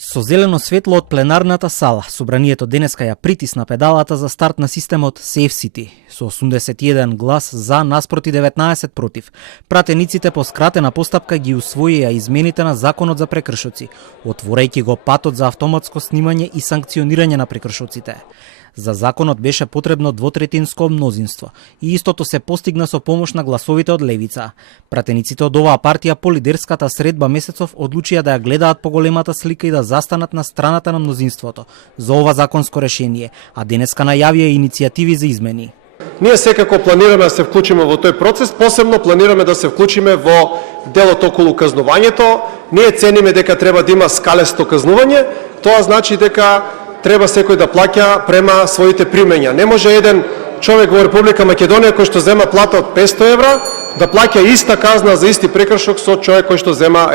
Со зелено светло од пленарната сала, собранието денеска ја притисна педалата за старт на системот Safe City. Со 81 глас за наспроти 19 против, пратениците по скратена постапка ги усвоија измените на законот за прекршоци, отворајќи го патот за автоматско снимање и санкционирање на прекршоците. За законот беше потребно двотретинско мнозинство и истото се постигна со помош на гласовите од левица. Пратениците од оваа партија по лидерската средба месецов одлучија да ја гледаат поголемата слика и да застанат на страната на мнозинството за ова законско решение, а денеска најавија иницијативи за измени. Ние секако планираме да се вклучиме во тој процес, посебно планираме да се вклучиме во делот околу казнувањето. Ние цениме дека треба да има скалесто казнување, тоа значи дека треба секој да плаќа према своите примења. Не може еден човек во Република Македонија кој што зема плата од 500 евра да плаќа иста казна за исти прекршок со човек кој што зема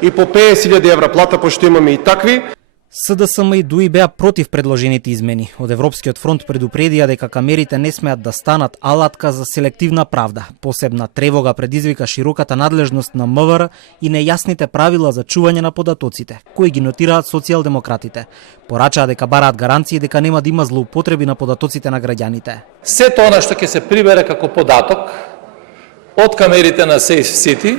и по 50.000 евра плата, пошто имаме и такви. СДСМ и ДУИ беа против предложените измени. Од Европскиот фронт предупредија дека камерите не смеат да станат алатка за селективна правда. Посебна тревога предизвика широката надлежност на МВР и нејасните правила за чување на податоците, кои ги нотираат социјалдемократите. Порачаа дека бараат гаранции дека нема да има злоупотреби на податоците на граѓаните. Сето она што ќе се прибере како податок од камерите на Safe City,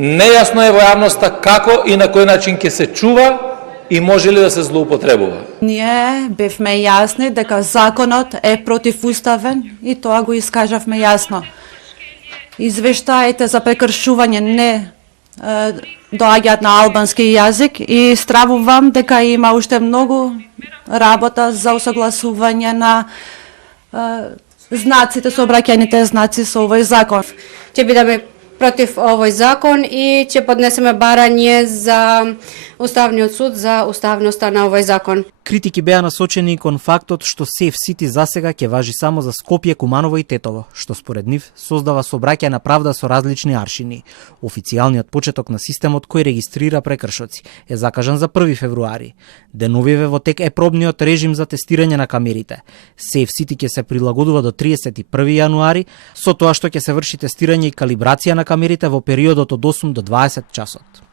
нејасно е во јавноста како и на кој начин ќе се чува и може ли да се злоупотребува? Ние бевме јасни дека законот е противуставен и тоа го искажавме јасно. Извештаите за прекршување не доаѓаат на албански јазик и стравувам дека има уште многу работа за усогласување на знаците, сообраќајните знаци со овој закон. Ќе бидеме против овој закон и ќе поднесеме барање за Уставниот суд за уставноста на овој закон. Критики беа насочени и кон фактот што Safe City засега ќе важи само за Скопје, Куманово и Тетово, што според нив создава сообраќајна правда со различни аршини. Официјалниот почеток на системот кој регистрира прекршоци е закажан за 1 февруари. Деновиве во тек е пробниот режим за тестирање на камерите. Safe City ќе се прилагодува до 31 јануари, со тоа што ќе се врши тестирање и калибрација на камерите во периодот од 8 до 20 часот.